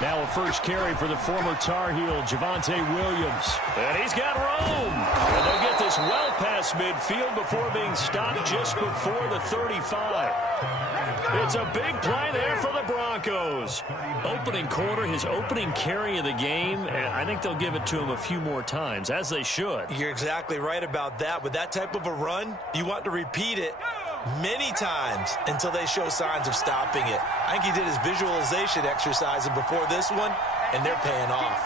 Now a first carry for the former Tar Heel, Javonte Williams. And he's got room. And they'll get this well past midfield before being stopped just before the 35. It's a big play there for the Broncos. Opening quarter, his opening carry of the game, and I think they'll give it to him a few more times, as they should. You're exactly right about that. With that type of a run, you want to repeat it many times until they show signs of stopping it. I think he did his visualization exercise before this one, and they're paying off.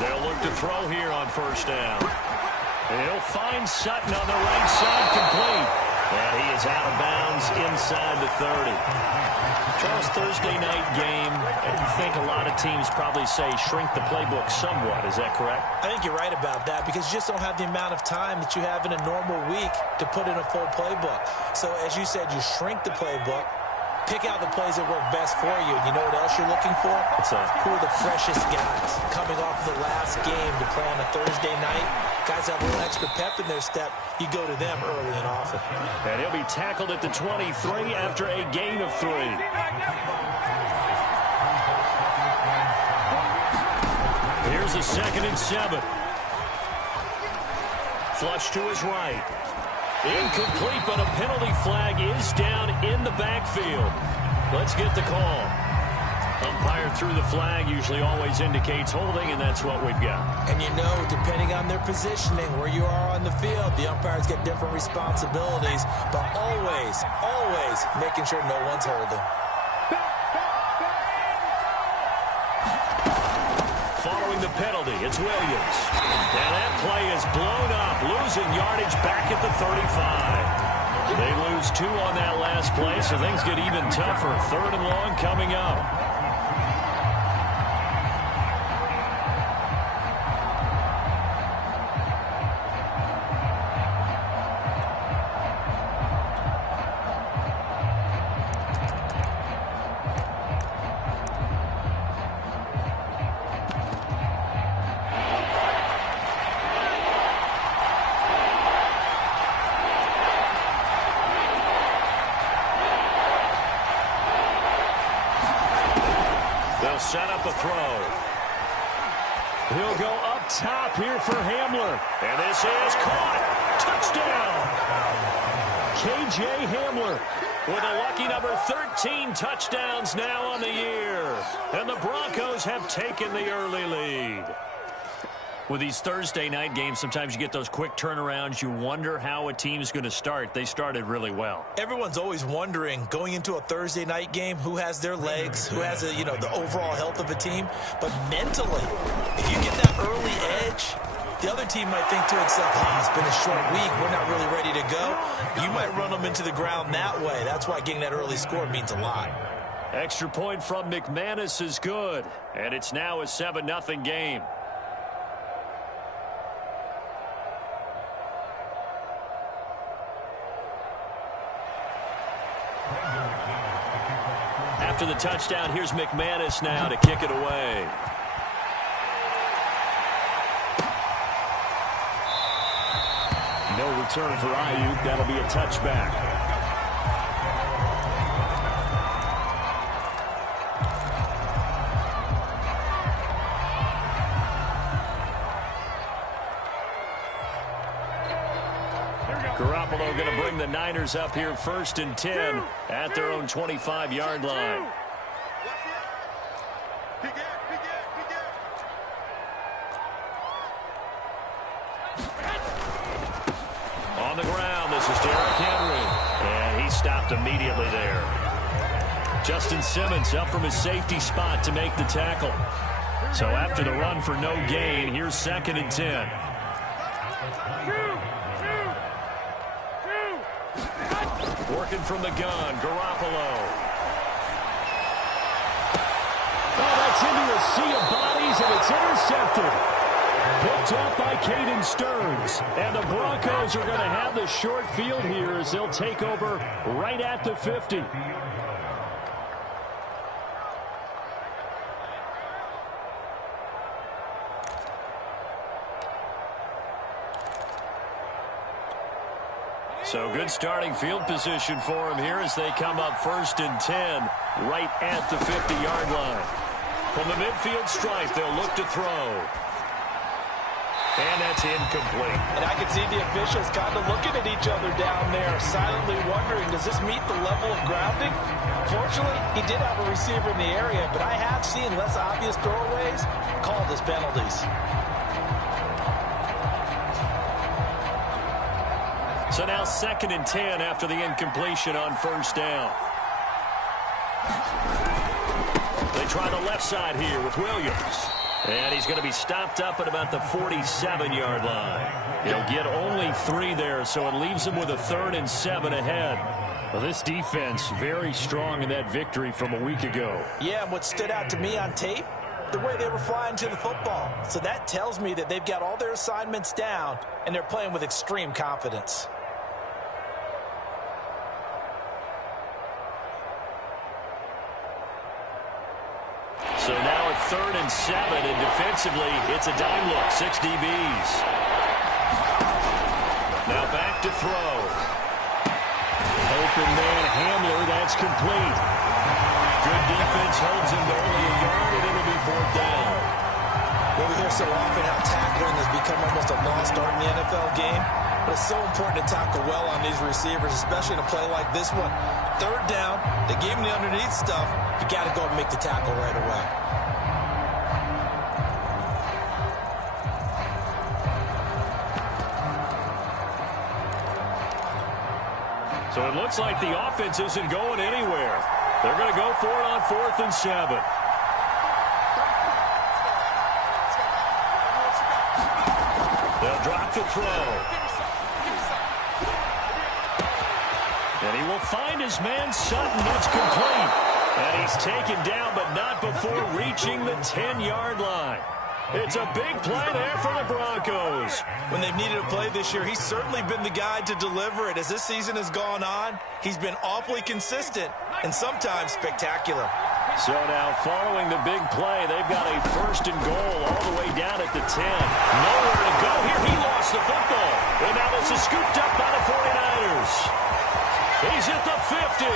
They'll look to throw here on first down. He'll find Sutton on the right side, complete. And he is out of bounds inside the 30. Charles, Thursday night game, I think a lot of teams probably say shrink the playbook somewhat. Is that correct? I think you're right about that because you just don't have the amount of time that you have in a normal week to put in a full playbook. So as you said, you shrink the playbook, pick out the plays that work best for you. And you know what else you're looking for? Who are the freshest guys coming off the last game to play on a Thursday night? Guys have a little extra pep in their step. You go to them early and often. And he'll be tackled at the 23 after a gain of 3. Here's a 2nd and 7. Flush to his right. Incomplete, but a penalty flag is down in the backfield. Let's get the call. Umpire threw the flag, usually always indicates holding, and that's what we've got. And you know, depending on their positioning, where you are on the field, the umpires get different responsibilities, but always making sure no one's holding. Following the penalty, it's Williams. And that play is blown up, losing yardage back at the 35. They lose 2 on that last play, so things get even tougher. 3rd and long coming up. Set up a throw. He'll go up top here for Hamler. And this is caught. Touchdown. K.J. Hamler with a lucky number 13 touchdowns now on the year. And the Broncos have taken the early lead. With these Thursday night games, sometimes you get those quick turnarounds. You wonder how a team's going to start. They started really well. Everyone's always wondering, going into a Thursday night game, who has their legs, who has the overall health of a team. But mentally, if you get that early edge, the other team might think to itself, it's been a short week, we're not really ready to go. You might run them into the ground that way. That's why getting that early score means a lot. Extra point from McManus is good. And it's now a 7-0 game. After the touchdown, here's McManus now to kick it away. No return for Ayuk. That'll be a touchback. Garoppolo going to bring the Niners up here 1st and 10 at their own 25-yard line. On the ground, this is Derrick Henry. And he stopped immediately there. Justin Simmons up from his safety spot to make the tackle. So after the run for no gain, here's 2nd and 10. Working from the gun, Garoppolo. Oh, that's into a sea of bodies, and it's intercepted. Picked up by Caden Stearns. And the Broncos are going to have the short field here as they'll take over right at the 50. So good starting field position for him here as they come up 1st and 10 right at the 50-yard line. From the midfield stripe, they'll look to throw. And that's incomplete. And I can see the officials kind of looking at each other down there, silently wondering, does this meet the level of grounding? Fortunately, he did have a receiver in the area, but I have seen less obvious throwaways called as penalties. So now 2nd and 10 after the incompletion on 1st down. They try the left side here with Williams. And he's going to be stopped up at about the 47-yard line. He'll get only 3 there, so it leaves him with a 3rd and 7 ahead. Well, this defense very strong in that victory from a week ago. Yeah, and what stood out to me on tape, the way they were flying to the football. So that tells me that they've got all their assignments down, and they're playing with extreme confidence. So now a 3rd and 7, and defensively, it's a dime look, 6 DBs. Now back to throw. Open man Hamler, that's complete. Good defense holds him to only a yard, and it'll be 4th down. Well, we hear so often how tackling has become almost a lost art in the NFL game, but it's so important to tackle well on these receivers, especially in a play like this one. 3rd down, they gave him the underneath stuff. You got to go and make the tackle right away. So it looks like the offense isn't going anywhere. They're going to go for it on 4th and 7. They'll drop to throw. And he will find his man Sutton. It's complete. And he's taken down, but not before reaching the 10-yard line. It's a big play there for the Broncos. When they've needed a play this year, he's certainly been the guy to deliver it. As this season has gone on, he's been awfully consistent and sometimes spectacular. So now following the big play, they've got a 1st and goal all the way down at the 10. Nowhere to go here. He lost the football. And now this is scooped up by the 49ers. He's at the 50.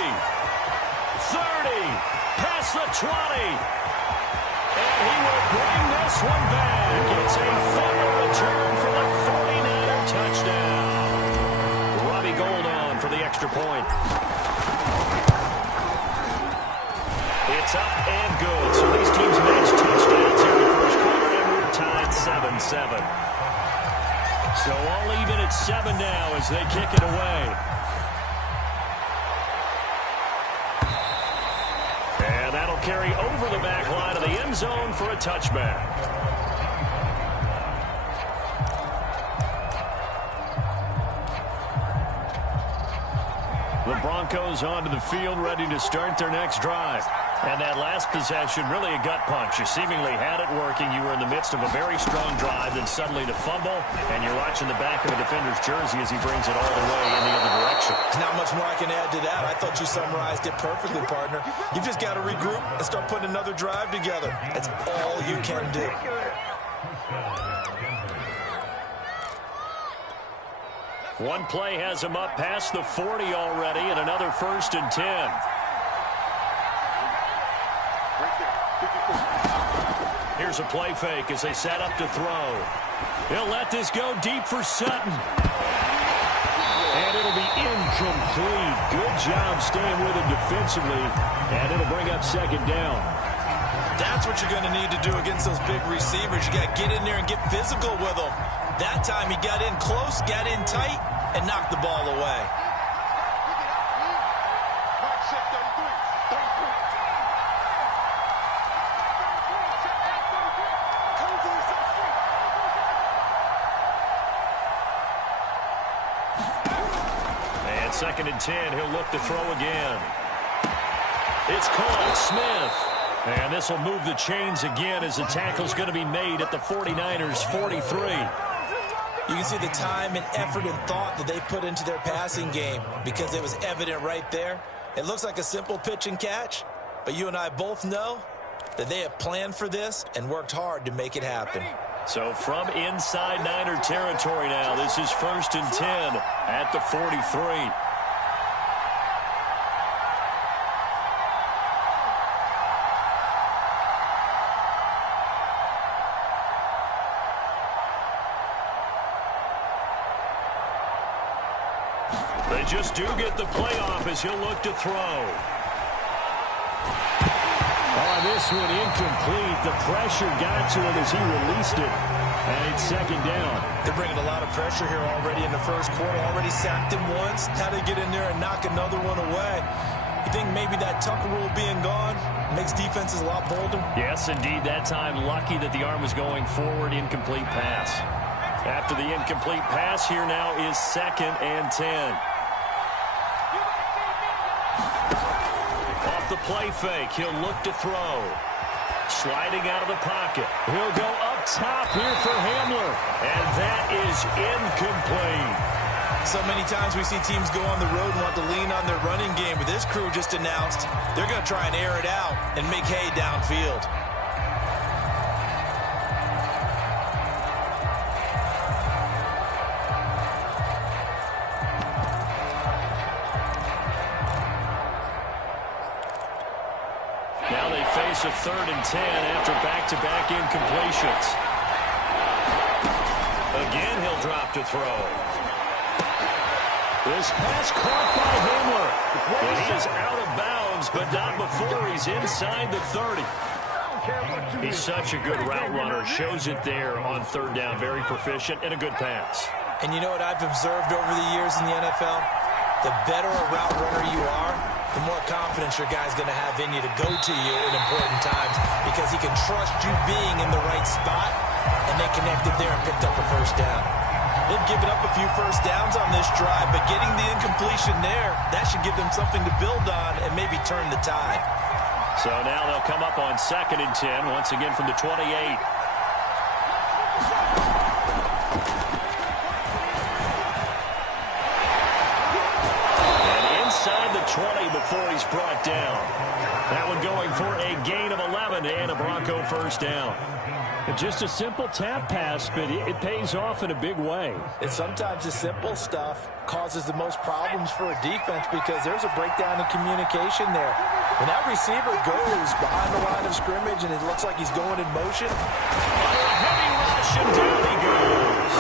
30. Past the 20. And he will bring this one back. It's a fumble return for the 49er touchdown. Robbie Gould on for the extra point. It's up and good. So these teams match touchdowns here in the first quarter, and we're tied 7-7. So all even at 7 now as they kick it away. And that'll carry over the back line of the end zone for a touchback. The Broncos onto the field, ready to start their next drive. And that last possession, really a gut punch. You seemingly had it working. You were in the midst of a very strong drive, then suddenly to fumble, and you're watching the back of a defender's jersey as he brings it all the way in the other direction. There's not much more I can add to that. I thought you summarized it perfectly, partner. You've just got to regroup and start putting another drive together. That's all you can do. One play has him up past the 40 already, and another 1st and 10. Here's a play fake as they set up to throw. They'll let this go deep for Sutton. And it'll be incomplete. Good job staying with him defensively, and it'll bring up 2nd down. That's what you're going to need to do against those big receivers. You got to get in there and get physical with them. That time he got in close, got in tight, and knocked the ball away. And 2nd and 10, he'll look to throw again. It's caught, Smith. And this will move the chains again as the tackle's going to be made at the 49ers' 43. You can see the time and effort and thought that they put into their passing game because it was evident right there. It looks like a simple pitch and catch, but you and I both know that they have planned for this and worked hard to make it happen. So from inside Niner territory now, this is 1st and 10 at the 43. They just do get the playoff as he'll look to throw. Oh, this one incomplete. The pressure got to him as he released it. And it's 2nd down. They're bringing a lot of pressure here already in the first quarter. Already sacked him once. How to get in there and knock another one away. You think maybe that Tucker rule being gone makes defenses a lot bolder? Yes, indeed. That time, lucky that the arm was going forward. Incomplete pass. After the incomplete pass, here now is 2nd and 10. Off the play fake, he'll look to throw. Sliding out of the pocket. He'll go up top here for Hamler. And that is incomplete. So many times we see teams go on the road and want to lean on their running game, but this crew just announced they're going to try and air it out and make hay downfield. Now they face a 3rd and 10 after back-to-back incompletions. Again, he'll drop to throw. This pass caught by Hamler. And he is out of bounds, but not before he's inside the 30. He's such a good route runner. Shows it there on 3rd down. Very proficient and a good pass. And you know what I've observed over the years in the NFL? The better a route runner you are, the more confidence your guy's going to have in you to go to you in important times because he can trust you being in the right spot, and they connected there and picked up a 1st down. They've given up a few 1st downs on this drive, but getting the incompletion there, that should give them something to build on and maybe turn the tide. So now they'll come up on 2nd and 10, once again from the 28. Inside the 20 before he's brought down. That one going for a gain of 11 and a Bronco 1st down. Just a simple tap pass, but it pays off in a big way. And sometimes the simple stuff causes the most problems for a defense because there's a breakdown in communication there. When that receiver goes behind the line of scrimmage and it looks like he's going in motion. On a heavy rush and down he goes.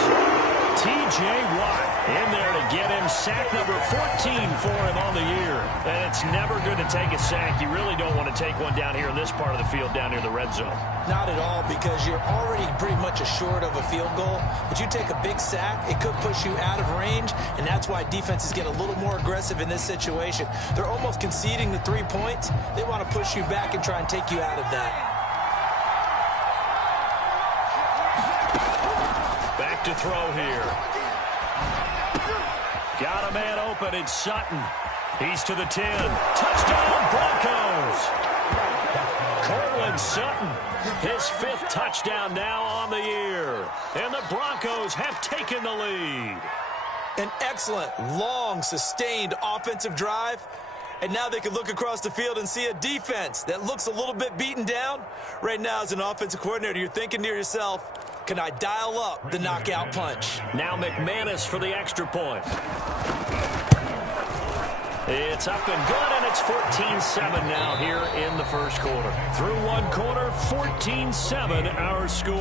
T.J. Watt in there to get him sack number 14 for him on the year. And it's never good to take a sack. You really don't want to take one down here in this part of the field, down near the red zone. Not at all, because you're already pretty much assured of a field goal. But you take a big sack, it could push you out of range, and that's why defenses get a little more aggressive in this situation. They're almost conceding the 3 points. They want to push you back and try and take you out of that. Back to throw here. Got a man open. It's Sutton. He's to the 10. Touchdown, Broncos. Cortland Sutton, his 5th touchdown now on the year. And the Broncos have taken the lead. An excellent, long, sustained offensive drive. And now they can look across the field and see a defense that looks a little bit beaten down. Right now, as an offensive coordinator, you're thinking to yourself, can I dial up the knockout punch? Now McManus for the extra point. It's up and good, and it's 14-7 now here in the first quarter. Through one quarter, 14-7 our score.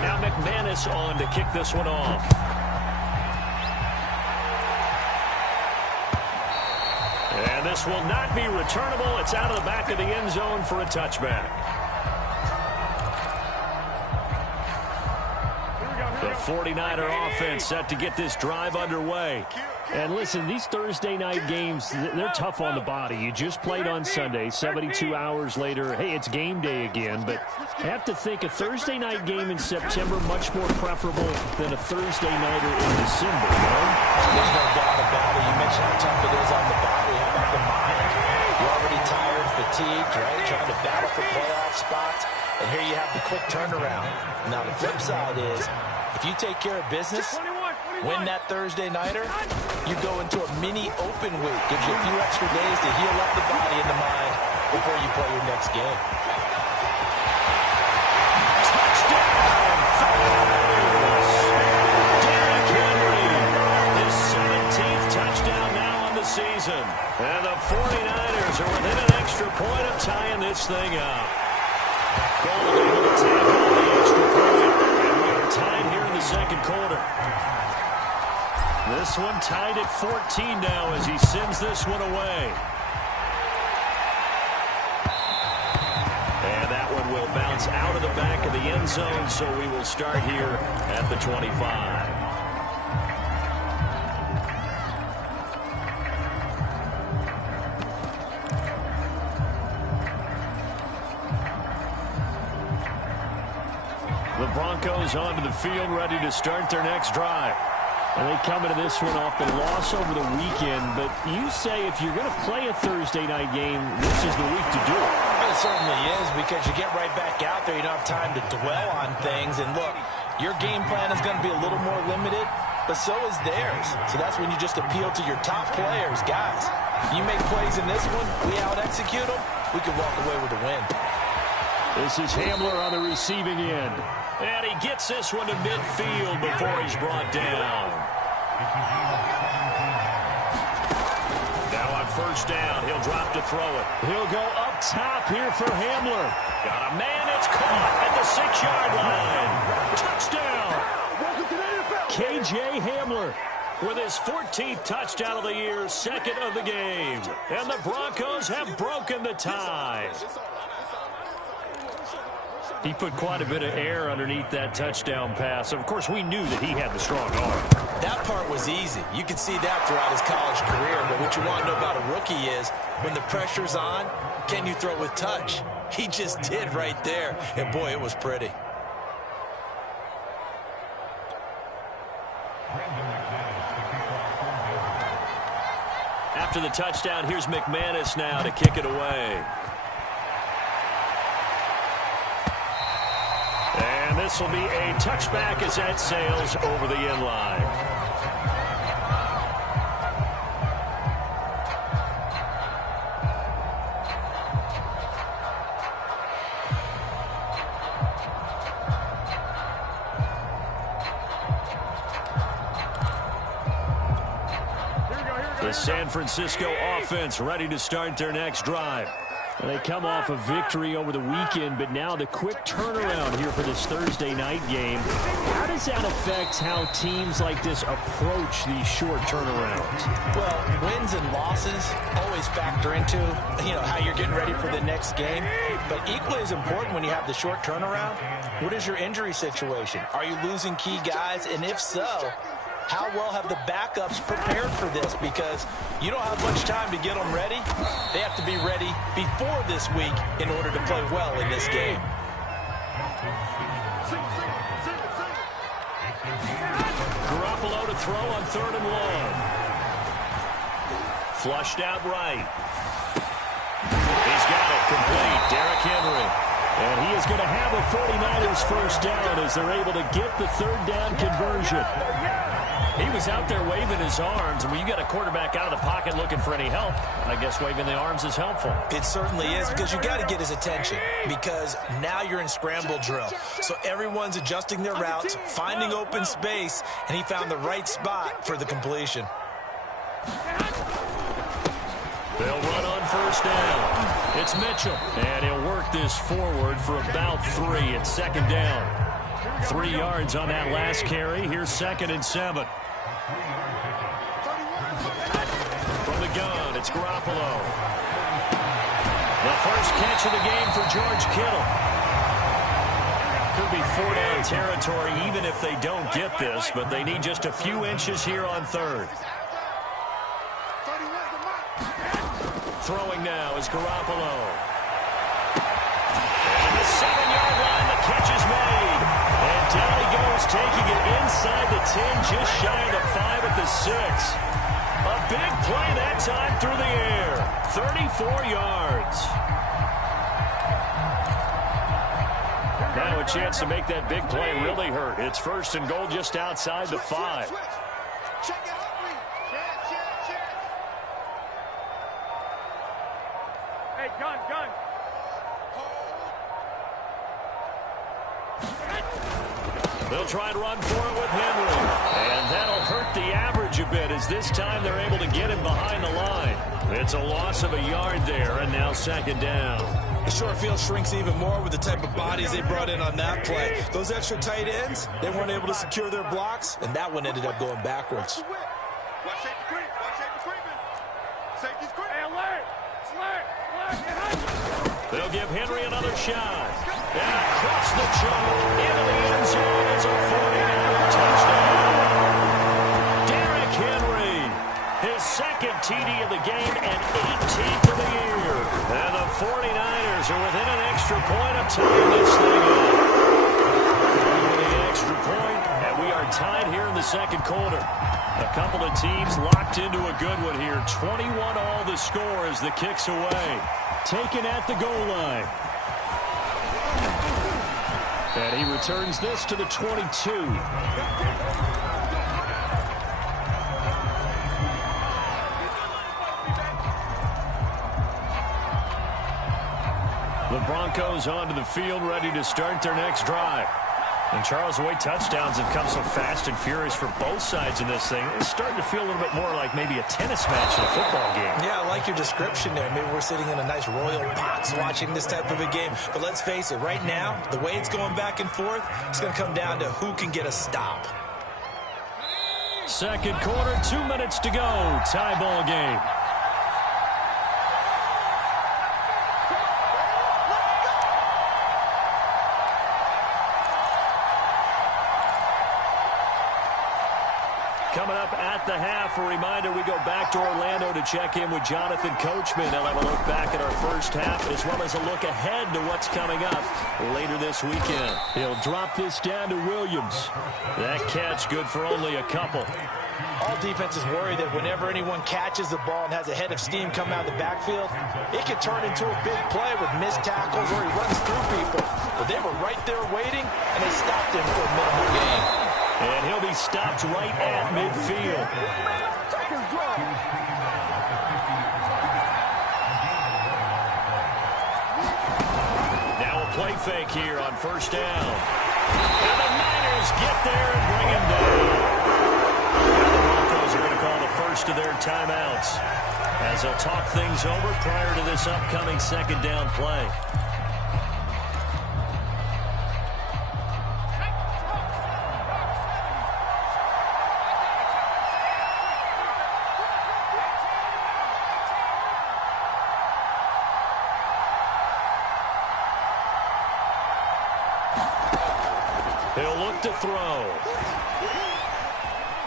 Now McManus on to kick this one off. And this will not be returnable. It's out of the back of the end zone for a touchback. The 49er offense set to get this drive underway. And listen, these Thursday night games, they're tough on the body. You just played on Sunday, 72 hours later. Hey, it's game day again. But I have to think a Thursday night game in September much more preferable than a Thursday nighter in December, you know? There's no doubt about it. You mentioned how tough it is on the body. How about the mind? You're already tired, fatigued, right? Trying to battle for playoff spots. And here you have the quick turnaround. Now, the flip side is, if you take care of business, win that Thursday nighter, you go into a mini open week. Gives you a few extra days to heal up the body and the mind before you play your next game. Touchdown! Derrick Henry, his 17th touchdown now on the season. And the 49ers are within an extra point of tying this thing up. Gold able to take on the extra point. And we are tied here in the second quarter. This one tied at 14 now as he sends this one away. And that one will bounce out of the back of the end zone, so we will start here at the 25. The Broncos onto the field, ready to start their next drive. And they come into this one off the loss over the weekend. But you say if you're going to play a Thursday night game, this is the week to do it. It certainly is, because you get right back out there. You don't have time to dwell on things. And look, your game plan is going to be a little more limited, but so is theirs. So that's when you just appeal to your top players. Guys, you make plays in this one, we out-execute them, we can walk away with a win. This is Hamler on the receiving end. And he gets this one to midfield before he's brought down. Now on first down, he'll drop to throw it. He'll go up top here for Hamler. Got a man, it's caught at the 6-yard line. Touchdown! K.J. Hamler with his 14th touchdown of the year, second of the game. And the Broncos have broken the tie. He put quite a bit of air underneath that touchdown pass. Of course, we knew that he had the strong arm. That part was easy. You could see that throughout his college career. But what you want to know about a rookie is when the pressure's on, can you throw with touch? He just did right there. And, boy, it was pretty. After the touchdown, here's McManus now to kick it away. And this will be a touchback as that sails over the end line. The San Francisco offense ready to start their next drive. They come off a victory over the weekend, but now the quick turnaround here for this Thursday night game. How does that affect how teams like this approach these short turnarounds? Well, wins and losses always factor into, how you're getting ready for the next game. But equally as important when you have the short turnaround, what is your injury situation? Are you losing key guys? And if so, how well have the backups prepared for this? Because you don't have much time to get them ready. They have to be ready before this week in order to play well in this game. Garoppolo to throw on 3rd and 1. Flushed out right. He's got it complete. Derrick Henry. And he is going to have a 49ers first down as they're able to get the 3rd down conversion. He was out there waving his arms, and when you got a quarterback out of the pocket looking for any help, I guess waving the arms is helpful. It certainly is, because you got to get his attention, because now you're in scramble drill. So everyone's adjusting their routes, finding open space, and he found the right spot for the completion. They'll run on first down. It's Mitchell, and he'll work this forward for about 3 at 2nd down. 3 yards on that last carry. Here's 2nd and 7. From the gun, it's Garoppolo. The first catch of the game for George Kittle. Could be 4-down territory even if they don't get this, but they need just a few inches here on 3rd. Throwing now is Garoppolo. And the 7-yard line, the catch is made. And down he goes, taking it inside the 10, just shy of the 5 at the 6. A big play that time through the air. 34 yards. Now a chance to make that big play really hurt. It's 1st and goal just outside the 5. They'll try and run for it with Henry. And that'll hurt the average a bit as this time they're able to get him behind the line. It's a loss of a yard there, and now second down. The short field shrinks even more with the type of bodies they brought in on that play. Those extra tight ends, they weren't able to secure their blocks, and that one ended up going backwards. They'll give Henry another shot. And across the channel, into the end zone. It's a 49er touchdown. Derrick Henry, his second TD of the game and 18th of the year. And the 49ers are within an extra point of tying this thing up. The extra point, and we are tied here in the second quarter. A couple of teams locked into a good one here. 21 all the score as the kick's away. Taken at the goal line. And he returns this to the 22. The Broncos onto the field, ready to start their next drive. And Charles, the way touchdowns have come so fast and furious for both sides in this thing, it's starting to feel a little bit more like maybe a tennis match in a football game. Yeah, I like your description there. Maybe we're sitting in a nice royal box watching this type of a game. But let's face it, right now, the way it's going back and forth, it's going to come down to who can get a stop. Second quarter, 2 minutes to go. Tie ball game. Coming up at the half, a reminder, we go back to Orlando to check in with Jonathan Coachman. They'll have a look back at our first half as well as a look ahead to what's coming up later this weekend. He'll drop this down to Williams. That catch good for only a couple. All defenses worry that whenever anyone catches the ball and has a head of steam coming out of the backfield, it can turn into a big play with missed tackles or he runs through people. But they were right there waiting, and they stopped him for a minimal gain. And he'll be stopped right at midfield. Now a play fake here on first down. And the Niners get there and bring him down. And the Broncos are going to call the first of their timeouts as they'll talk things over prior to this upcoming second down play. He'll look to throw.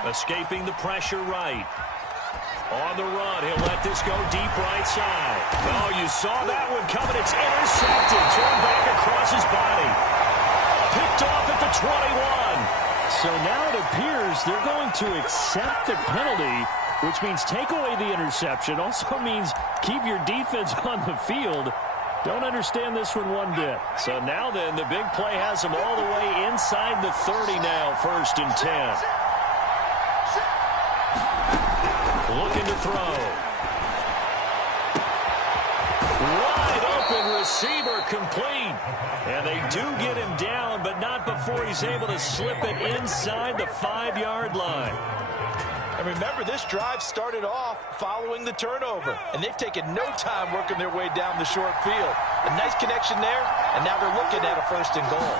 Escaping the pressure right. On the run, he'll let this go deep right side. Oh, you saw that one coming. It's intercepted. Thrown back across his body. Picked off at the 21. So now it appears they're going to accept the penalty, which means take away the interception. Also means keep your defense on the field. Don't understand this one bit. So now then, the big play has them all the way inside the 30 now, 1st and 10. Looking to throw. Wide open receiver complete. And they do get him down, but not before he's able to slip it inside the 5-yard line. And remember, this drive started off following the turnover, and they've taken no time working their way down the short field. A nice connection there, and now they're looking at a 1st and goal.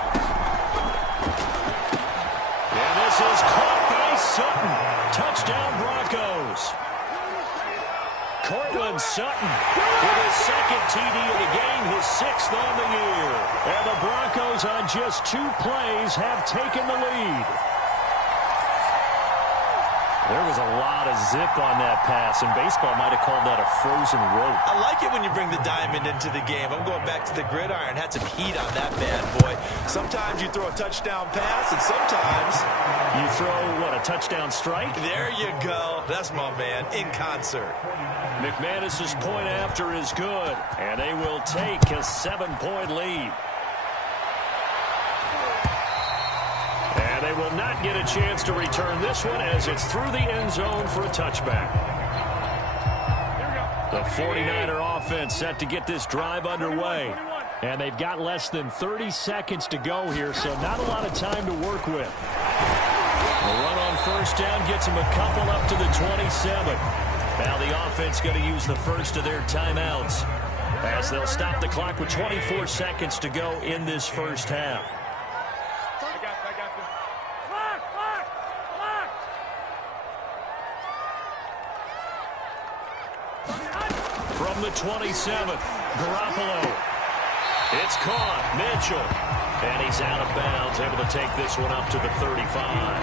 And this is caught by Sutton. Touchdown Broncos. Cortland Sutton with his second TD of the game, his 6th on the year. And the Broncos on just 2 plays have taken the lead. There was a lot of zip on that pass, and baseball might have called that a frozen rope. I like it when you bring the diamond into the game. I'm going back to the gridiron. Had some heat on that bad boy. Sometimes you throw a touchdown pass, and sometimes you throw, what, a touchdown strike? There you go. That's my man, in concert. McManus's point after is good, and they will take a 7-point lead. And they will not get a chance to return this one as it's through the end zone for a touchback. The 49er offense set to get this drive underway. And they've got less than 30 seconds to go here, so not a lot of time to work with. The run on first down gets them a couple up to the 27. Now the offense going to use the first of their timeouts as they'll stop the clock with 24 seconds to go in this first half. From the 27th, Garoppolo. It's caught. Mitchell. And he's out of bounds, able to take this one up to the 35.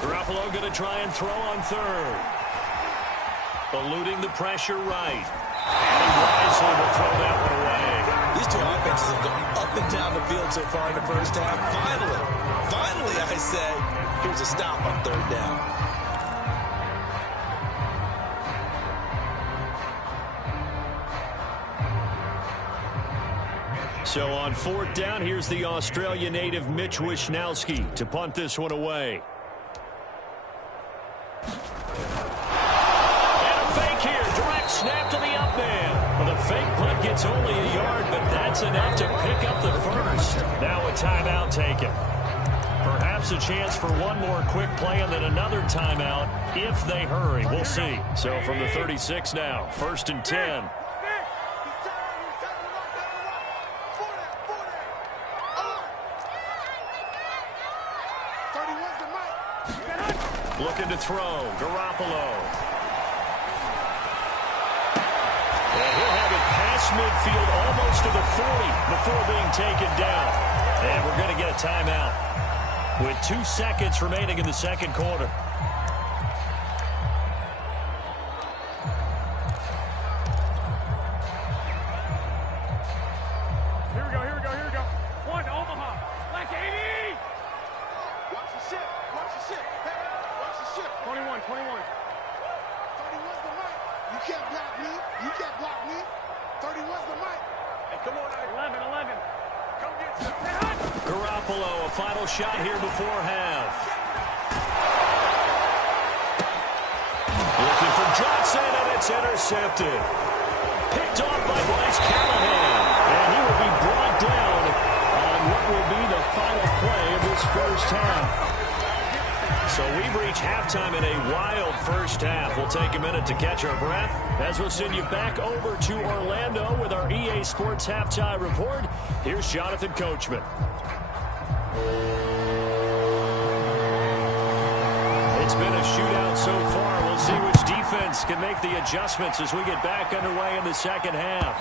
Garoppolo going to try and throw on third. Eluding the pressure right. And he wisely will throw that one away. These two offenses have gone up and down the field so far in the first half. Finally, I say, here's a stop on third down. So on fourth down, here's the Australia native Mitch Wishnowsky to punt this one away. Snap to the up man. Well, the fake punt gets only a yard, but that's enough to pick up the first. Now a timeout taken. Perhaps a chance for one more quick play and then another timeout if they hurry. We'll see. So from the 36 now, 1st and 10. Looking to throw. Garoppolo. And he'll have it past midfield almost to the 40 before being taken down. And we're going to get a timeout with 2 seconds remaining in the second quarter. Here we go. One, Omaha. Black 80. Watch the ship. Hey, watch the ship. 21. 31's the mic. You can't block me. 31's the mic. Hey, come on, 11. Come get some. Garoppolo, a final shot here before half. Looking for Johnson, and it's intercepted. Picked off by Bryce Callahan. And he will be brought down on what will be the final play of this first half. So we've reached halftime in a wild first half. We'll take a minute to catch our breath as we'll send you back over to Orlando with our EA Sports Halftime Report. Here's Jonathan Coachman. It's been a shootout so far. We'll see which defense can make the adjustments as we get back underway in the second half.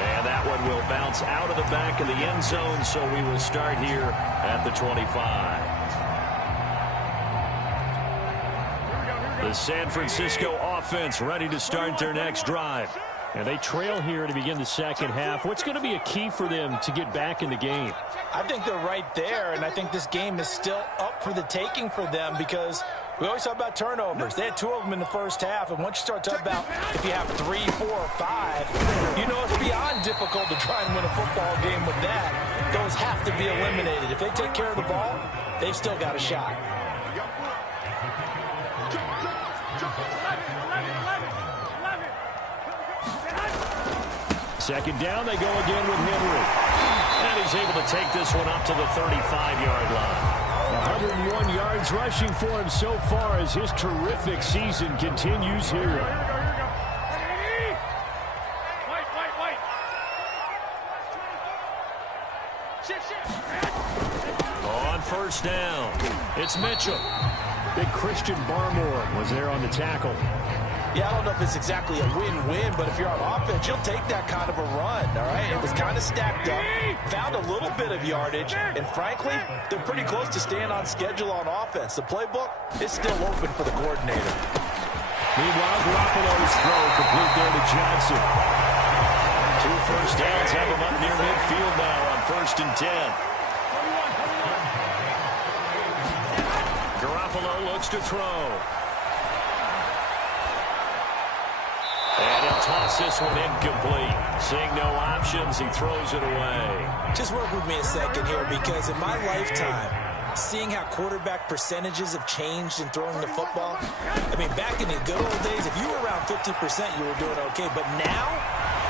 And that one will bounce out of the back of the end zone, so we will start here at the 25. The San Francisco offense ready to start their next drive. And they trail here to begin the second half. What's going to be a key for them to get back in the game? I think they're right there, and I think this game is still up for the taking for them because we always talk about turnovers. They had 2 of them in the first half, and once you start talking about if you have 3, 4, or 5, you know it's beyond difficult to try and win a football game with that. Those have to be eliminated. If they take care of the ball, they've still got a shot. Second down, they go again with Henry. And he's able to take this one up to the 35-yard line. 101 yards rushing for him so far as his terrific season continues here. Here we go. White. Shit. On first down, it's Mitchell. Big Christian Barmore was there on the tackle. Yeah, I don't know if it's exactly a win-win, but if you're on offense, you'll take that kind of a run, all right? It was kind of stacked up, found a little bit of yardage, and frankly, they're pretty close to staying on schedule on offense. The playbook is still open for the coordinator. Meanwhile, Garoppolo's throw complete there to Johnson. 2 first downs have him up near midfield now on 1st and 10. Garoppolo looks to throw. And he'll toss this one incomplete. Seeing no options, he throws it away. Just work with me a second here, because in my lifetime, seeing how quarterback percentages have changed in throwing the football, I mean, back in the good old days, if you were around 50%, you were doing okay. But now,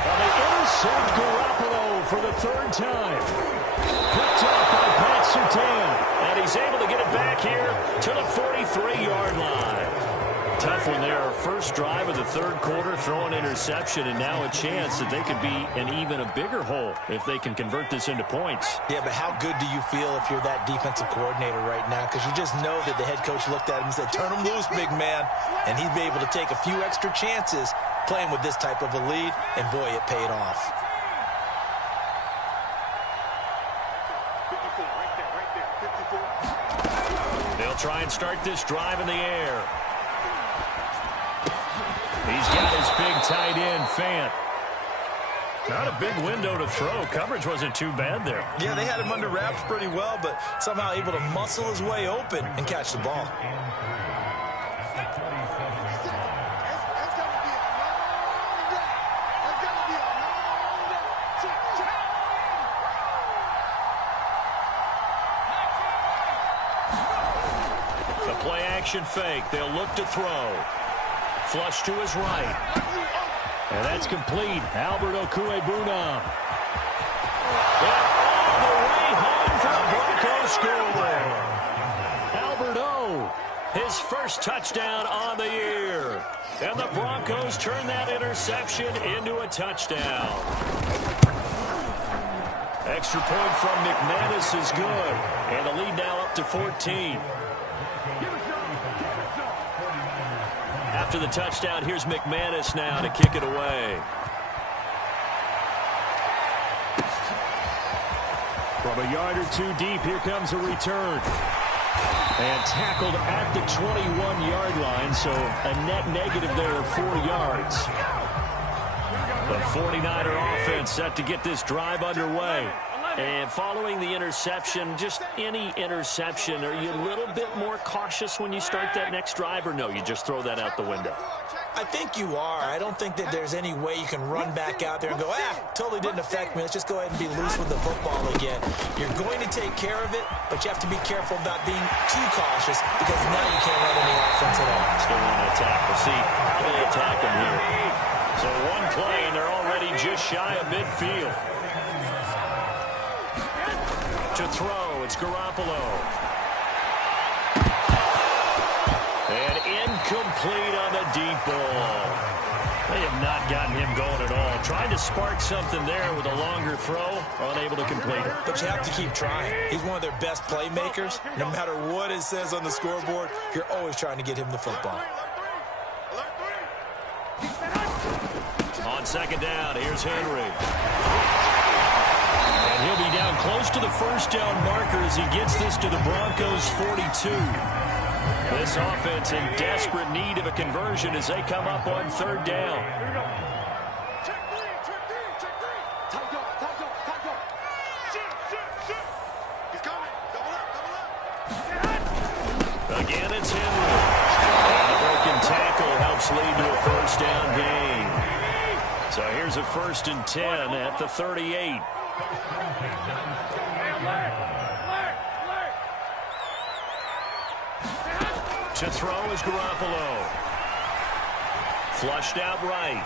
well, they intercept Garoppolo for the third time. Picked off by Pat Surtain. And he's able to get it back here to the 43-yard line. Tough one there. First drive of the third quarter, throw an interception, and now a chance that they could be in even a bigger hole if they can convert this into points. Yeah, but how good do you feel if you're that defensive coordinator right now? Because you just know that the head coach looked at him and said, turn him loose, big man. And he'd be able to take a few extra chances playing with this type of a lead, and boy, it paid off. 54, right there, 54. They'll try and start this drive in the air. He's got his big tight end, Fant. Not a big window to throw. Coverage wasn't too bad there. Yeah, they had him under wraps pretty well, but somehow able to muscle his way open and catch the ball. The play action fake. They'll look to throw. Flush to his right. And that's complete. Albert Okuebuna. And all the way home for the Broncos score. Albert O. His first touchdown on the year. And the Broncos turn that interception into a touchdown. Extra point from McManus is good. And the lead now up to 14. After the touchdown, here's McManus now to kick it away. From a yard or two deep, here comes a return. And tackled at the 21-yard line, so a net negative there of 4 yards. The 49er offense set to get this drive underway. And following the interception, just any interception, are you a little bit more cautious when you start that next drive, or no, you just throw that out the window? I think you are. I don't think that there's any way you can run back out there and go, totally didn't affect me. Let's just go ahead and be loose with the football again. You're going to take care of it, but you have to be careful about being too cautious, because now you can't run any offense at all. Still want to attack. We'll see how they attack them here. So one play, and they're already just shy of midfield. To throw, it's Garoppolo. And incomplete on the deep ball. They have not gotten him going at all. Tried to spark something there with a longer throw, unable to complete it. But you have to keep trying. He's one of their best playmakers. No matter what it says on the scoreboard, you're always trying to get him the football. On second down, here's Henry. And he'll be down close to the first down marker as he gets this to the Broncos' 42. This offense in desperate need of a conversion as they come up on third down. Check three. Tight up. Shoot. He's coming. Double up. Again, it's Henry. And the broken tackle helps lead to a first down gain. So here's a 1st and 10 at the 38. To throw is Garoppolo. Flushed out right.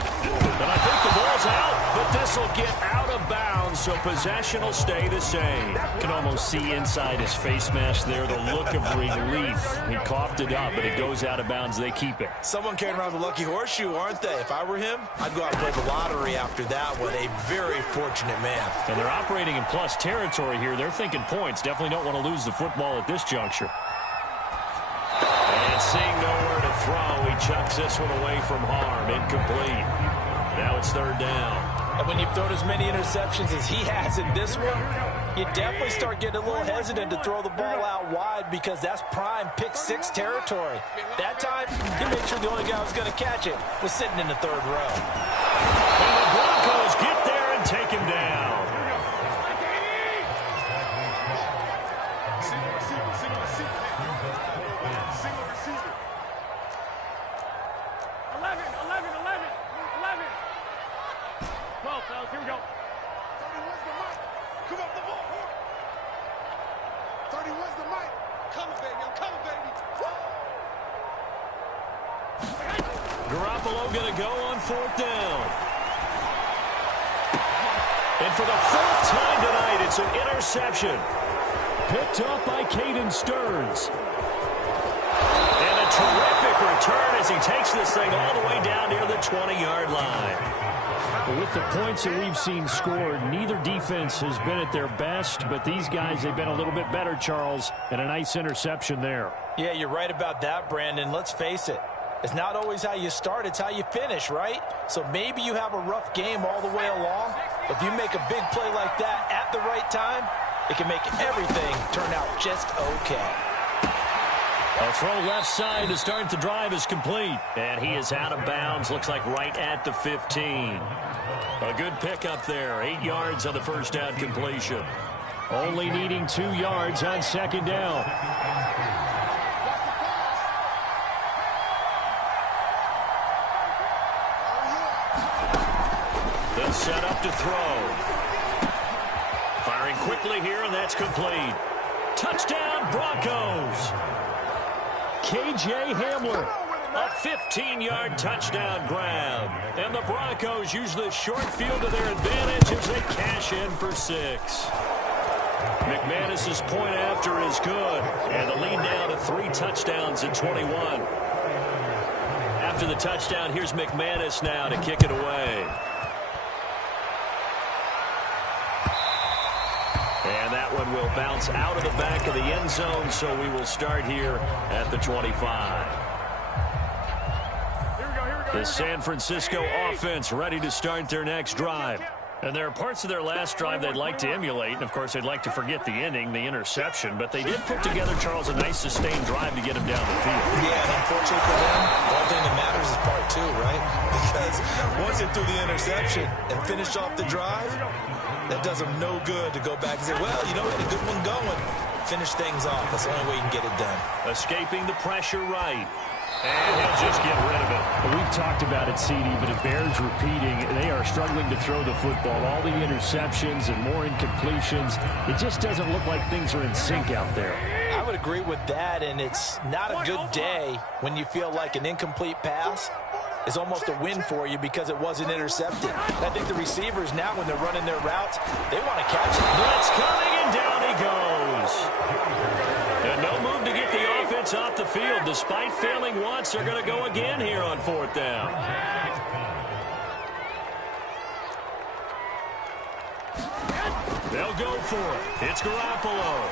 And I think the ball's out, but this will get out of bounds, so possession will stay the same. Can almost see inside his face mask there the look of relief. He coughed it up, but it goes out of bounds. They keep it. Someone carrying around the lucky horseshoe, aren't they? If I were him, I'd go out and play the lottery after that one. A very fortunate man. And they're operating in plus territory here. They're thinking points. Definitely don't want to lose the football at this juncture. And seeing nowhere to throw, he chucks this one away from harm. Incomplete. Now it's third down. And when you've thrown as many interceptions as he has in this one, you definitely start getting a little hesitant to throw the ball out wide, because that's prime pick six territory. That time, he made sure the only guy who was going to catch it was sitting in the third row. And the Broncos get there and take him down. Garoppolo going to go on 4th down. And for the 4th time tonight, it's an interception. Picked up by Caden Stearns. And a terrific return as he takes this thing all the way down near the 20-yard line. With the points that we've seen scored, neither defense has been at their best, but these guys, they've been a little bit better, Charles, and a nice interception there. Yeah, you're right about that, Brandon. Let's face it. It's not always how you start, it's how you finish, right? So maybe you have a rough game all the way along, but if you make a big play like that at the right time, it can make everything turn out just okay. A throw left side to start the drive is complete. And he is out of bounds, looks like right at the 15. A good pickup there, 8 yards on the first down completion. Only needing 2 yards on 2nd down. They'll set up to throw. Firing quickly here, and that's complete. Touchdown, Broncos. KJ Hamler. A 15-yard touchdown grab. And the Broncos use the short field to their advantage as they cash in for 6. McManus's point after is good. And the lead now to 3 touchdowns in 21. After the touchdown, here's McManus now to kick it away. And that one will bounce out of the back of the end zone, so we will start here at the 25. The San Francisco offense ready to start their next drive. And there are parts of their last drive they'd like to emulate. And, of course, they'd like to forget the ending, the interception. But they did put together, Charles, a nice sustained drive to get him down the field. Yeah, and unfortunately for them, the only thing that matters is part 2, right? Because once they threw the interception and finished off the drive, that does them no good to go back and say, well, you know, we had a good one going. Finish things off. That's the only way you can get it done. Escaping the pressure right. And he'll just get rid of it. We've talked about it, CD, but it bears repeating. They are struggling to throw the football. All the interceptions and more incompletions. It just doesn't look like things are in sync out there. I would agree with that, and it's not a good day when you feel like an incomplete pass is almost a win for you because it wasn't intercepted. I think the receivers now, when they're running their routes, they want to catch it. Blitz coming, and down he goes. And no move to get the offense off the field. Despite failing once, they're going to go again here on 4th down. They'll go for it. It's Garoppolo.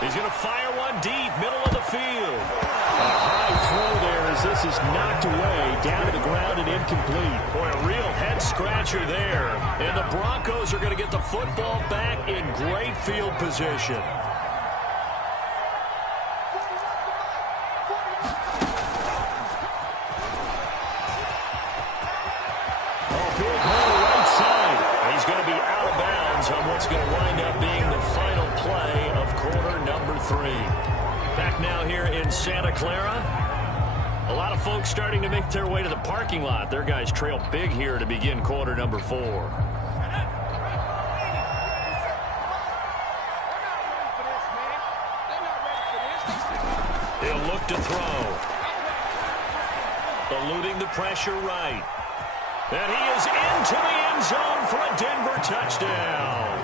He's going to fire one deep, middle of the field. A high throw there as this is knocked away, down to the ground and incomplete. Boy, a real head-scratcher there. And the Broncos are going to get the football back in great field position. Big hole right side. He's going to be out of bounds on what's going to wind up being the final play of quarter number 3. Back now here in Santa Clara. A lot of folks starting to make their way to the parking lot. Their guys trail big here to begin quarter number 4. He'll look to throw. Eluding the pressure right. And he is into the end zone for a Denver touchdown.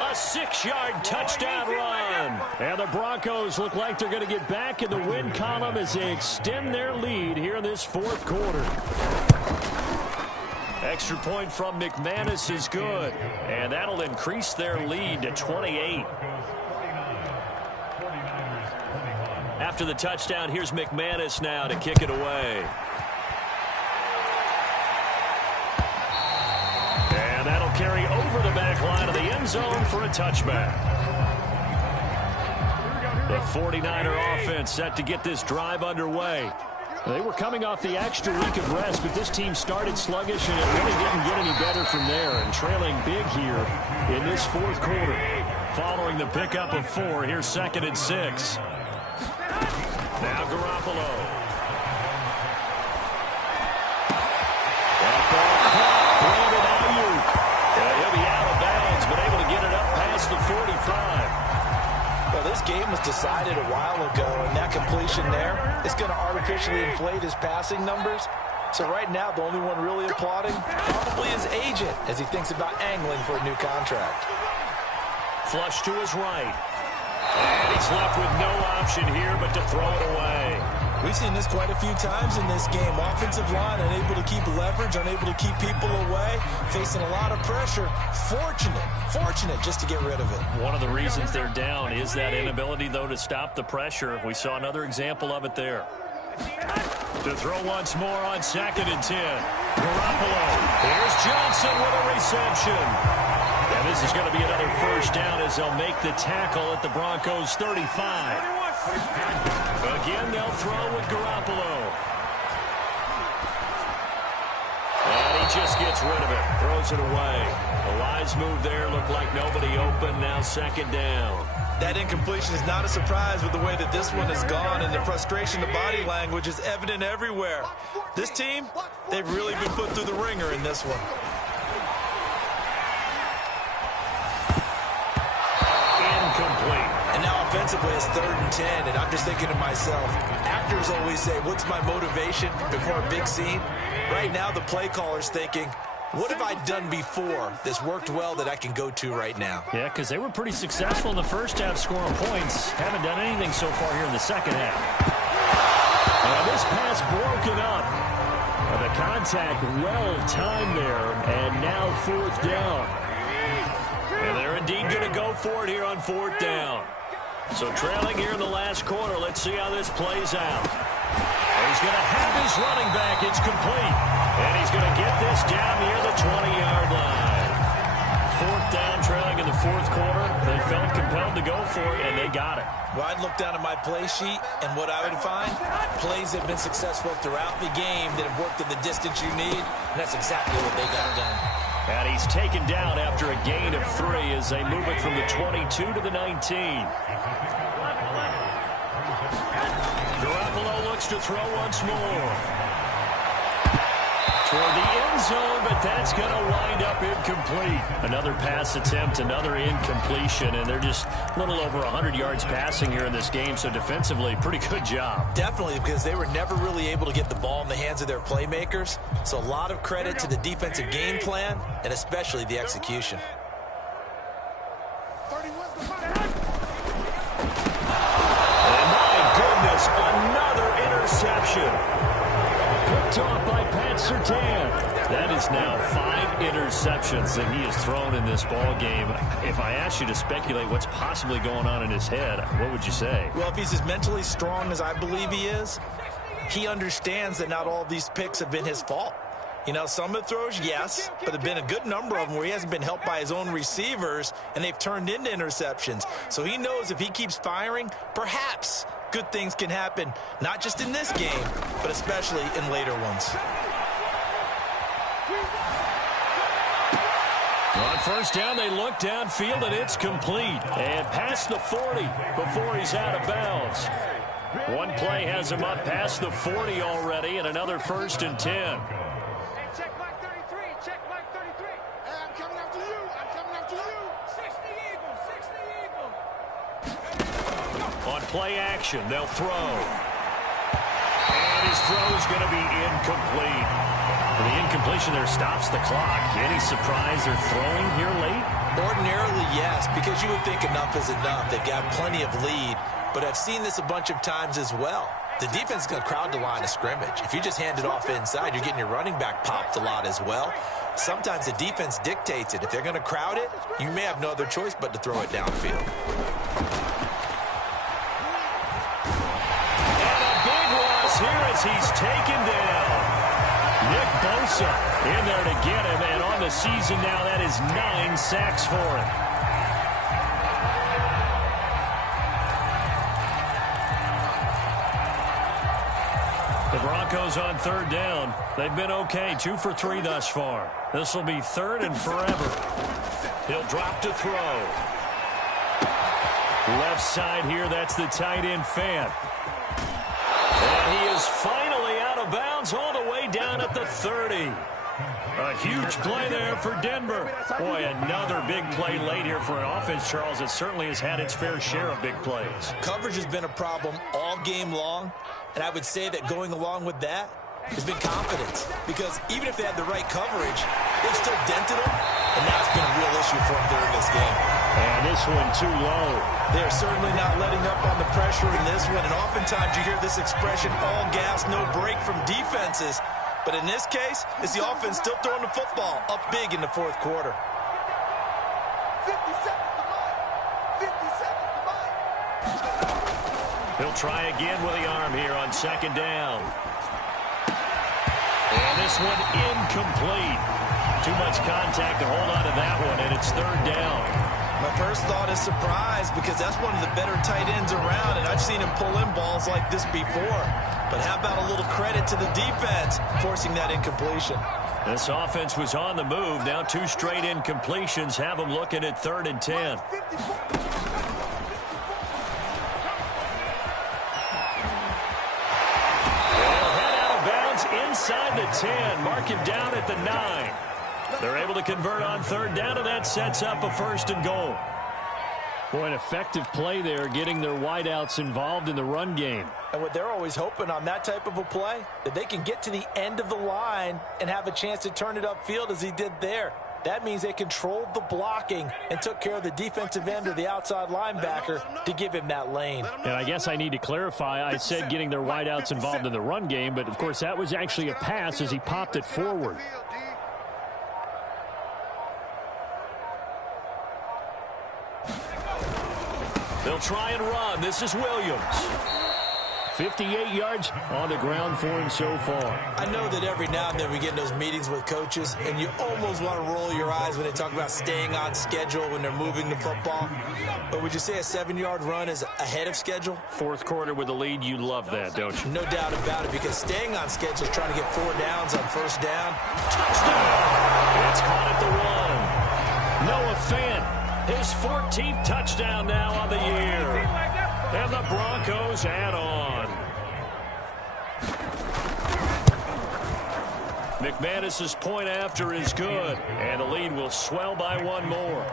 A 6-yard touchdown run. And the Broncos look like they're going to get back in the win column as they extend their lead here in this 4th quarter. Extra point from McManus is good. And that'll increase their lead to 28. After the touchdown, here's McManus now to kick it away. And that'll carry over the back line of the end zone for a touchback. The 49er offense set to get this drive underway. They were coming off the extra week of rest, but this team started sluggish, and it really didn't get any better from there. And trailing big here in this 4th quarter. Following the pickup of 4, here's 2nd and 6. Now Garoppolo. That ball caught. Brandon Ayuk. He'll be out of bounds, but able to get it up past the 45. Well, this game was decided a while ago, and that completion there is going to artificially inflate his passing numbers. So right now, the only one really applauding probably his agent as he thinks about angling for a new contract. Flush to his right. And he's left with no option here but to throw it away. We've seen this quite a few times in this game. Offensive line unable to keep leverage, unable to keep people away, facing a lot of pressure. Fortunate just to get rid of it. One of the reasons they're down is that inability, though, to stop the pressure. We saw another example of it there. To throw once more on 2nd and 10. Garoppolo. Here's Johnson with a reception. And this is going to be another first down as they'll make the tackle at the Broncos' 35. Again, they'll throw with Garoppolo. And he just gets rid of it. Throws it away. A wise move there. Looked like nobody open. Now 2nd down. That incompletion is not a surprise with the way that this one has gone, and the frustration, the body language is evident everywhere. This team, they've really been put through the ringer in this one. Incomplete. And now offensively it's 3rd and 10, and I'm just thinking to myself, actors always say, what's my motivation before a big scene? Right now the play caller's thinking, what have I done before that's worked well that I can go to right now? Yeah, because they were pretty successful in the first half scoring points. Haven't done anything so far here in the second half. And this pass broken up. The contact well timed there, and now 4th down. And they're indeed going to go for it here on 4th down. So trailing here in the last quarter, let's see how this plays out. He's going to have his running back. It's complete. And he's going to get this down near the 20-yard line. 4th down, trailing in the 4th quarter. They felt compelled to go for it, and they got it. Well, I'd look down at my play sheet, and what I would find, plays have been successful throughout the game that have worked in the distance you need, and that's exactly what they got done. And he's taken down after a gain of 3 as they move it from the 22 to the 19. Garoppolo looks to throw once more. Toward the end zone, but that's going to wind up incomplete. Another pass attempt, another incompletion, and they're just a little over 100 yards passing here in this game, so defensively, pretty good job. Definitely, because they were never really able to get the ball in the hands of their playmakers, so a lot of credit to the defensive game plan, and especially the execution. And my goodness, another interception. Picked off by Pat Surtain. That is now 5 interceptions that he has thrown in this ball game. If I asked you to speculate what's possibly going on in his head, what would you say? Well, if he's as mentally strong as I believe he is, he understands that not all of these picks have been his fault. You know, some of the throws, yes, but there have been a good number of them where he hasn't been helped by his own receivers, and they've turned into interceptions. So he knows if he keeps firing, perhaps good things can happen, not just in this game, but especially in later ones. On 1st down, they look downfield, and it's complete. And past the 40 before he's out of bounds. One play has him up past the 40 already, and another 1st and 10. Hey, check Mike 33. Check Mike 33. Hey, I'm coming after you. I'm coming after you. 60 Eagles. 60 Eagles. On play action, they'll throw. And his throw is going to be incomplete. The incompletion there stops the clock. Any surprise they're throwing here late? Ordinarily, yes, because you would think enough is enough. They've got plenty of lead, but I've seen this a bunch of times as well. The defense is going to crowd the line of scrimmage. If you just hand it off inside, you're getting your running back popped a lot as well. Sometimes the defense dictates it. If they're going to crowd it, you may have no other choice but to throw it downfield. And a big loss here as he's taken down. Nick Bosa in there to get him, and on the season now, that is 9 sacks for him. The Broncos on 3rd down. They've been okay, 2 for 3 thus far. This will be 3rd and forever. He'll drop to throw. Left side here, that's the tight end Fant. And he is finally out of bounds all the way down at the 30. A huge play there for Denver. Boy, another big play late here for an offense, Charles, that certainly has had its fair share of big plays. Coverage has been a problem all game long, and I would say that going along with that has been confidence. Because even if they had the right coverage, they've still dented them, and that's been a real issue for them during this game. And this one too low. They're certainly not letting up on the pressure in this one, and oftentimes you hear this expression, all gas, no break from defenses. But in this case, it's the offense still throwing the football up big in the fourth quarter. 50 seconds to mine. 50 seconds to mine. He'll try again with the arm here on second down. And this one incomplete. Too much contact to hold on to that one, and it's third down. My first thought is surprise, because that's one of the better tight ends around, and I've seen him pull in balls like this before. But how about a little credit to the defense forcing that incompletion? This offense was on the move. Now 2 straight incompletions have them looking at 3rd and 10. They'll head out of bounds inside the 10. Mark him down at the 9. They're able to convert on 3rd down, and that sets up a 1st and goal. Boy, an effective play there, getting their wideouts involved in the run game. And what they're always hoping on that type of a play, that they can get to the end of the line and have a chance to turn it upfield as he did there. That means they controlled the blocking and took care of the defensive end or the outside linebacker to give him that lane. And I guess I need to clarify, I said getting their wideouts involved in the run game, but of course that was actually a pass as he popped it forward. They'll try and run. This is Williams. 58 yards on the ground for him so far. I know that every now and then we get in those meetings with coaches, and you almost want to roll your eyes when they talk about staying on schedule when they're moving the football. But would you say a 7-yard run is ahead of schedule? Fourth quarter with a lead, you love that, don't you? No doubt about it, because staying on schedule is trying to get 4 downs on 1st down. Touchdown! It's caught at the 1. Noah Fant, his 14th touchdown now on the year. And the Broncos add on. McManus's point after is good, and the lead will swell by 1 more.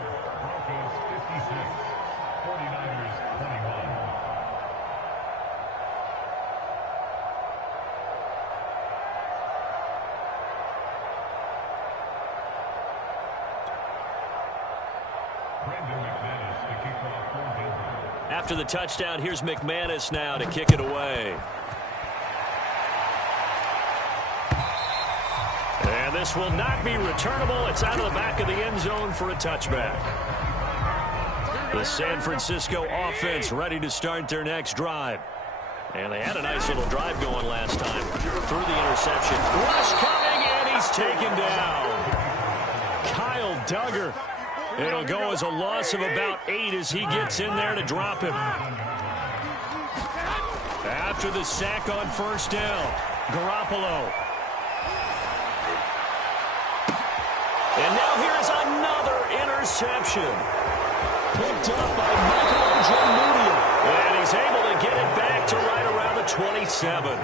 After the touchdown, here's McManus now to kick it away. And this will not be returnable. It's out of the back of the end zone for a touchback. The San Francisco offense ready to start their next drive. And they had a nice little drive going last time. Through the interception. Rush coming, and he's taken down. Kyle Duggar. It'll go as a loss of about 8 as he gets in there to drop him. After the sack on 1st down, Garoppolo. And now here's another interception. Picked up by Michael and he's able to get it back to right around the 27.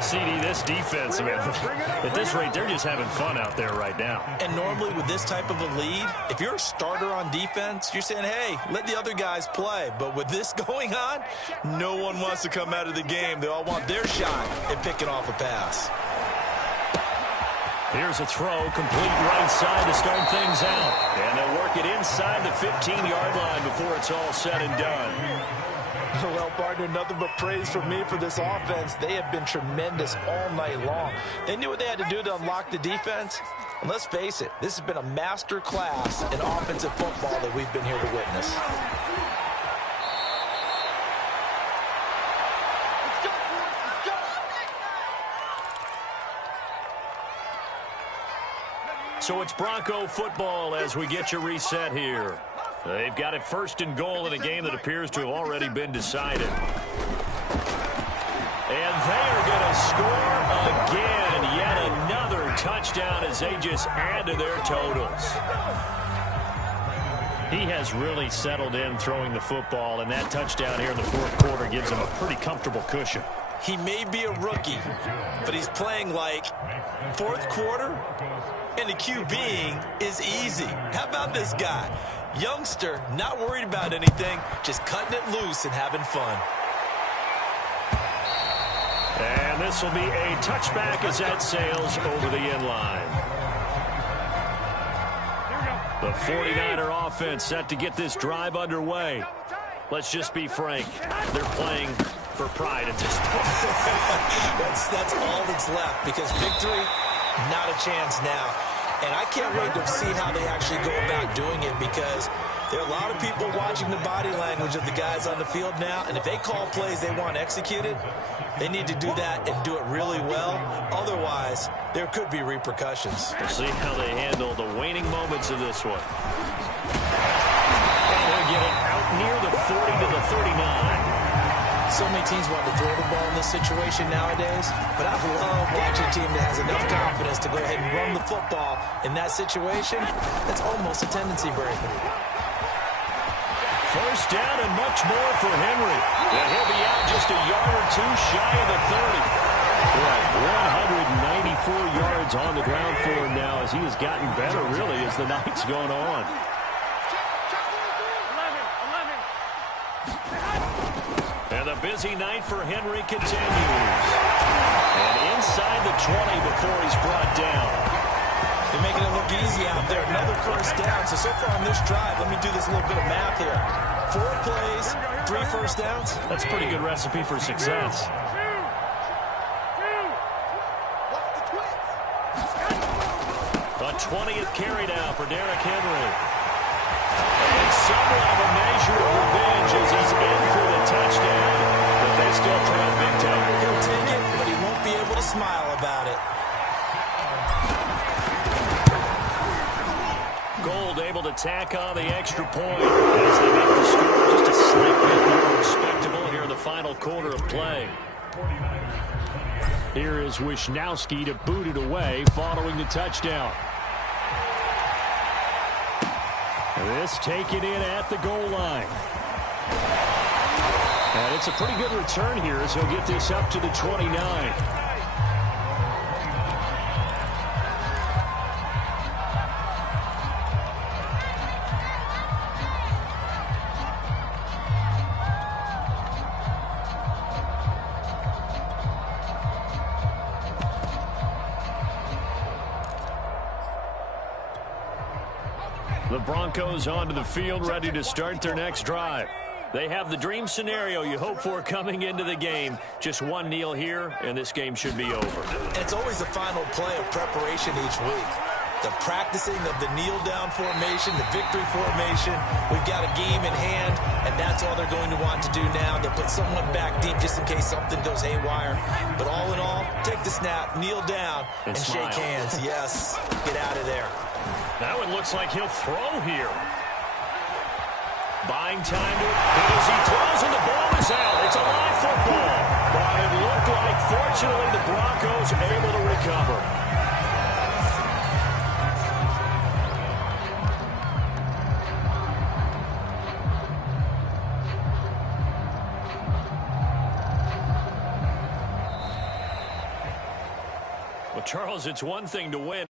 CD, this defense, man, at this rate, they're just having fun out there right now. And normally with this type of a lead, if you're a starter on defense, you're saying, hey, let the other guys play. But with this going on, no one wants to come out of the game. They all want their shot at picking off a pass. Here's a throw, complete right side to start things out. And they'll work it inside the 15-yard line before it's all said and done. Well, partner, nothing but praise from me for this offense. They have been tremendous all night long. They knew what they had to do to unlock the defense. And let's face it, this has been a master class in offensive football that we've been here to witness. So it's Bronco football as we get you reset here. They've got it 1st and goal in a game that appears to have already been decided. And they are going to score again. Yet another touchdown as they just add to their totals. He has really settled in throwing the football, and that touchdown here in the fourth quarter gives him a pretty comfortable cushion. He may be a rookie, but he's playing like fourth quarter, and the QBing is easy. How about this guy? Youngster, not worried about anything, just cutting it loose and having fun. And this will be a touchback as that sails over the end line. The 49er offense set to get this drive underway. Let's just be frank. They're playing for pride at this point. That's all that's left, because victory, not a chance now. And I can't wait to see how they actually go about doing it, because there are a lot of people watching the body language of the guys on the field now, and if they call plays they want executed, they need to do that and do it really well. Otherwise, there could be repercussions. We'll see how they handle the waning moments of this one. And they'll get it out near the 40 to the 39. So many teams want to throw the ball in this situation nowadays, but I love watching a team that has enough confidence to go ahead and run the football in that situation. That's almost a tendency breaker. First down and much more for Henry. And he'll be out just a yard or two shy of the 30. 194 yards on the ground for him now, as he has gotten better, really, as the night's gone on. And the busy night for Henry continues. And inside the 20 before he's brought down. They're making it look easy out there. Another first down. So far on this drive, let me do this little bit of math here. 4 plays, 3 first downs. That's a pretty good recipe for success. A 20th carry down for Derrick Henry. And somewhat of a measure of revenge as he's in for the touchdown, but they still trail big time. He'll take it, but he won't be able to smile about it. Gold able to tack on the extra point as they make the score just a slight bit more respectable here in the final quarter of play. Here is Wisnowski to boot it away following the touchdown. This taken in at the goal line. And it's a pretty good return here as he'll get this up to the 29. The Broncos onto the field, ready to start their next drive. They have the dream scenario you hope for coming into the game. Just one kneel here, and this game should be over. And it's always the final play of preparation each week. The practicing of the kneel-down formation, the victory formation. We've got a game in hand, and that's all they're going to want to do now. They'll put someone back deep just in case something goes haywire. But all in all, take the snap, kneel down, and shake hands. Yes, get out of there. Now it looks like he'll throw here. Buying time to it as he throws, and the ball is out. It's a live football. But it looked like, fortunately, the Broncos able to recover. Well, Charles, it's one thing to win.